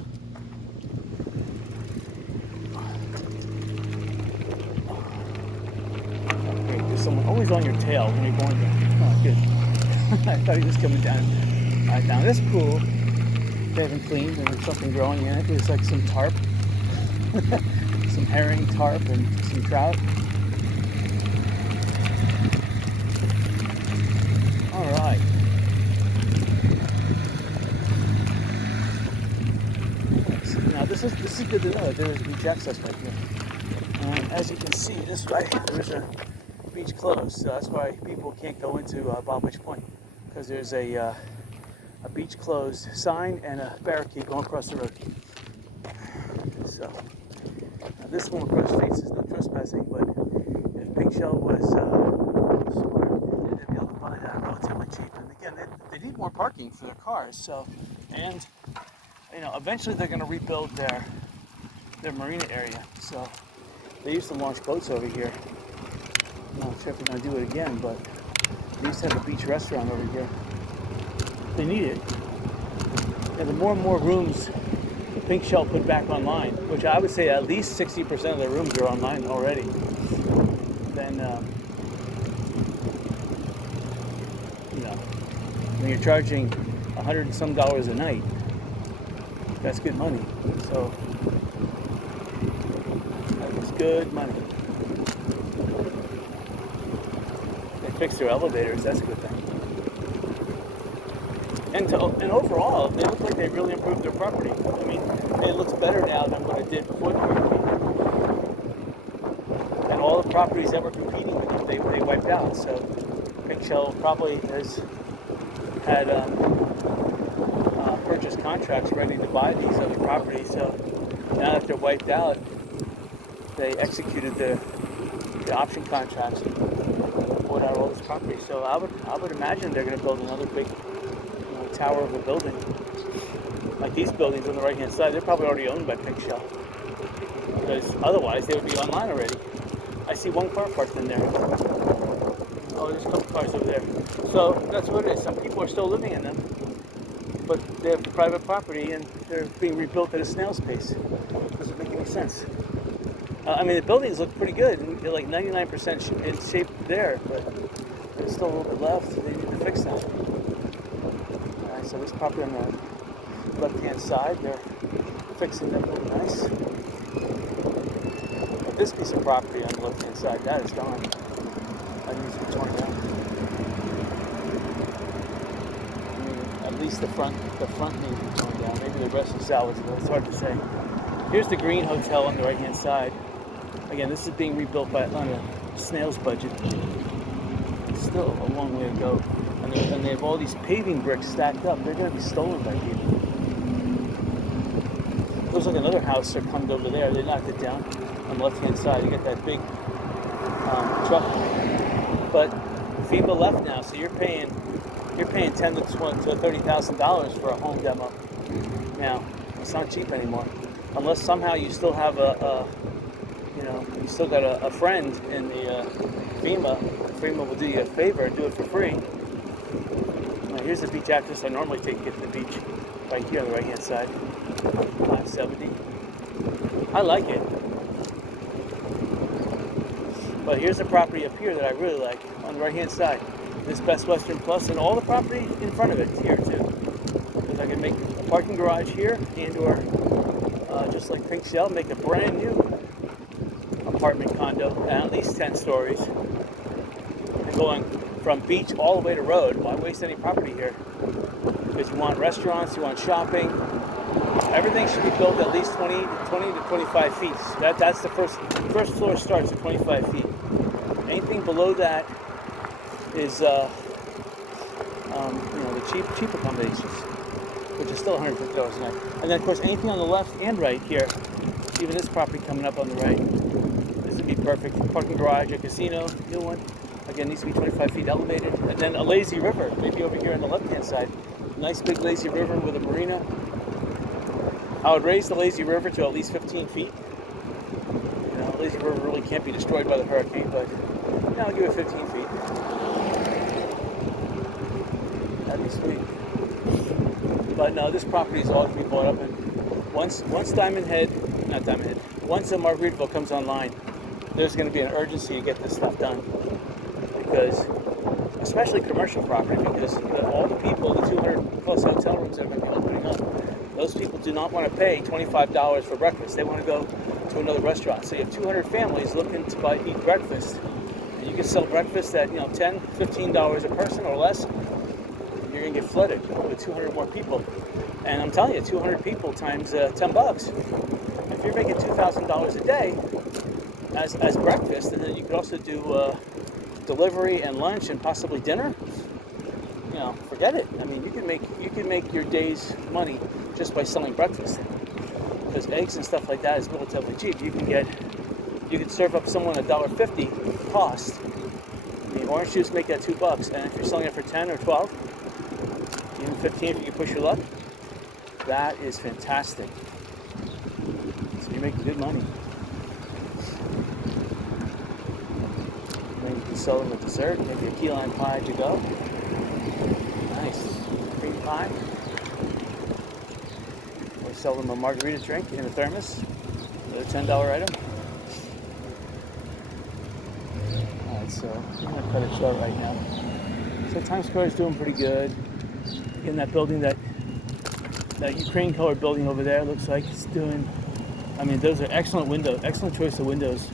Okay, there's someone always on your tail when you're going there. Oh, good. I thought he was coming down. All right, now this pool, they haven't cleaned, and there's something growing in it. There's like some tarp, some herring, tarp, and some trout. All right. Now this is good to know that there is a beach access right here. As you can see, this way there's a beach closed, so that's why people can't go into Bobwitch Point, because there's a beach closed sign and a barricade going across the road. So this one across the street says no trespassing, but if Pink Shell was smart, they'd be able to buy that relatively cheap. And again, they need more parking for their cars. So, and eventually they're going to rebuild their marina area. So they used to launch boats over here. I'm not sure if they're going to do it again, but they used to have a beach restaurant over here. They need it. And the more and more rooms Pink Shell put back online, which I would say at least 60% of their rooms are online already, then when you're charging $100 and some a night, that's good money. So that's good money. They fixed their elevators. That's a good thing. And overall, they look like they really improved their property. I mean, it looks better now than what it did before the hurricane. And all the properties that were competing with them, they wiped out. So Pink Shell probably has had purchase contracts ready to buy these other properties. So now that they're wiped out, they executed the option contracts for all this property. So I would imagine they're going to build another big tower of a building. Like these buildings on the right hand side, they're probably already owned by Pink Shell. Because otherwise they would be online already. I see one car parked in there. Oh, there's a couple cars over there. So that's what it is. Some people are still living in them, but they have private property and they're being rebuilt at a snail's pace. Doesn't make any sense. I mean, the buildings look pretty good. They're like 99% in shape there, but there's still a little bit left. They need to fix that. Alright, so this property on the left-hand side, they're fixing that really nice. But this piece of property on the left-hand side, that is gone. That needs to be torn down. I mean, at least the front needs to be torn down. Maybe the rest is salvageable. It's hard to say. Here's the Green Hotel on the right-hand side. Again, this is being rebuilt on a snail's budget. It's still a long way to go. And they have all these paving bricks stacked up. They're going to be stolen by people. Looks like another house succumbed over there. They knocked it down on the left-hand side. You get that big truck. But FEMA left now, so you're paying $10,000 to $30,000 for a home demo. Now, it's not cheap anymore, unless somehow you still have you still got a friend in the FEMA. FEMA will do you a favor and do it for free. Now, here's the beach access I normally take to get to the beach, right here on the right-hand side. 570. I like it. But here's a property up here that I really like on the right-hand side. This Best Western Plus and all the property in front of it here too. Because I can make a parking garage here and/or just like Pink Shell, make a brand new apartment condo at least 10 stories. And going from beach all the way to road. Why waste any property here? Because you want restaurants, you want shopping. Everything should be built at least 20 to 25 feet. That's the first floor starts at 25 feet. Anything below that is the cheap accommodations, which is still $150 a night. And then of course anything on the left and right here, even this property coming up on the right, this would be perfect. Parking garage, a casino, new one. Again, needs to be 25 feet elevated. And then a lazy river, maybe over here on the left-hand side. Nice big lazy river with a marina. I would raise the lazy river to at least 15 feet. The lazy river really can't be destroyed by the hurricane, but I'll give it 15 feet. That'd be sweet. But no, this property is all to be bought up. And once once Margaritaville comes online, there's going to be an urgency to get this stuff done. Because, especially commercial property, because all the people, the 200 plus hotel rooms that are going to be opening up, those people do not want to pay $25 for breakfast. They want to go to another restaurant. So you have 200 families looking to eat breakfast. And you can sell breakfast at $10, $15 a person or less. You're going to get flooded with 200 more people. And I'm telling you, 200 people times $10. If you're making $2,000 a day as breakfast, and then you could also do delivery and lunch and possibly dinner, forget it. I mean, you can make your day's money just by selling breakfast, because eggs and stuff like that is relatively cheap. You can serve up someone $1.50 cost, The orange juice make that $2, and if you're selling it for 10 or 12, even 15 if you can push your luck, that is fantastic. So you're making good money. Maybe you can sell them a dessert, maybe a key lime pie to go. Nice. Cream pie. Or sell them a margarita drink in a thermos. Another $10 item. Alright, so I'm going to cut it short right now. So Times Square is doing pretty good. In that building, that Ukraine color building over there, looks like it's doing, I mean, those are excellent windows, excellent choice of windows.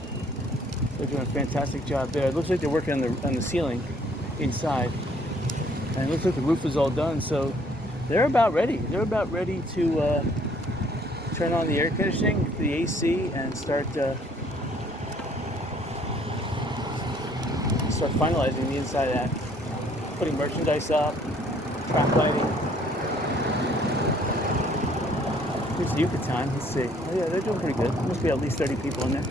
They're doing a fantastic job there. It looks like they're working on the ceiling inside. And it looks like the roof is all done, so they're about ready. They're about ready to turn on the air conditioning, the AC, and start finalizing the inside of that. Putting merchandise up, track lighting. Here's the Yucca time. Let's see. Oh yeah, they're doing pretty good. There must be at least 30 people in there.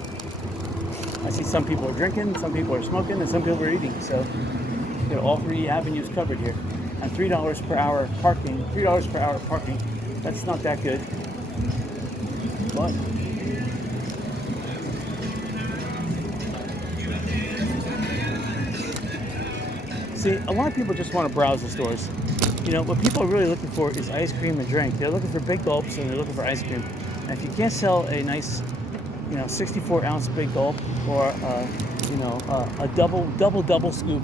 I see some people are drinking, some people are smoking, and some people are eating. So you know, all three avenues covered here. And $3 per hour parking. $3 per hour parking. That's not that good. But see, a lot of people just want to browse the stores. You know, what people are really looking for is ice cream and drink. They're looking for big gulps and they're looking for ice cream. And if you can't sell a nice, 64-ounce big gulp or, a double scoop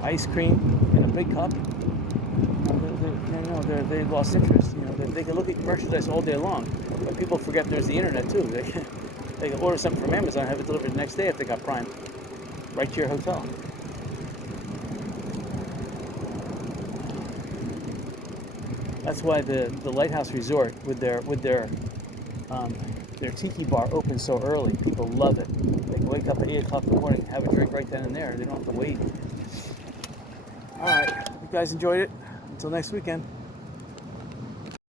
ice cream in a big cup, they've lost interest. You know, they can look at merchandise all day long, but people forget there's the internet too. They can order something from Amazon and have it delivered the next day if they got Prime, right to your hotel. That's why the Lighthouse Resort with their tiki bar opens so early. People love it. They can wake up at 8 o'clock in the morning and have a drink right then and there. They don't have to wait. All right, you guys enjoyed it. Until next weekend.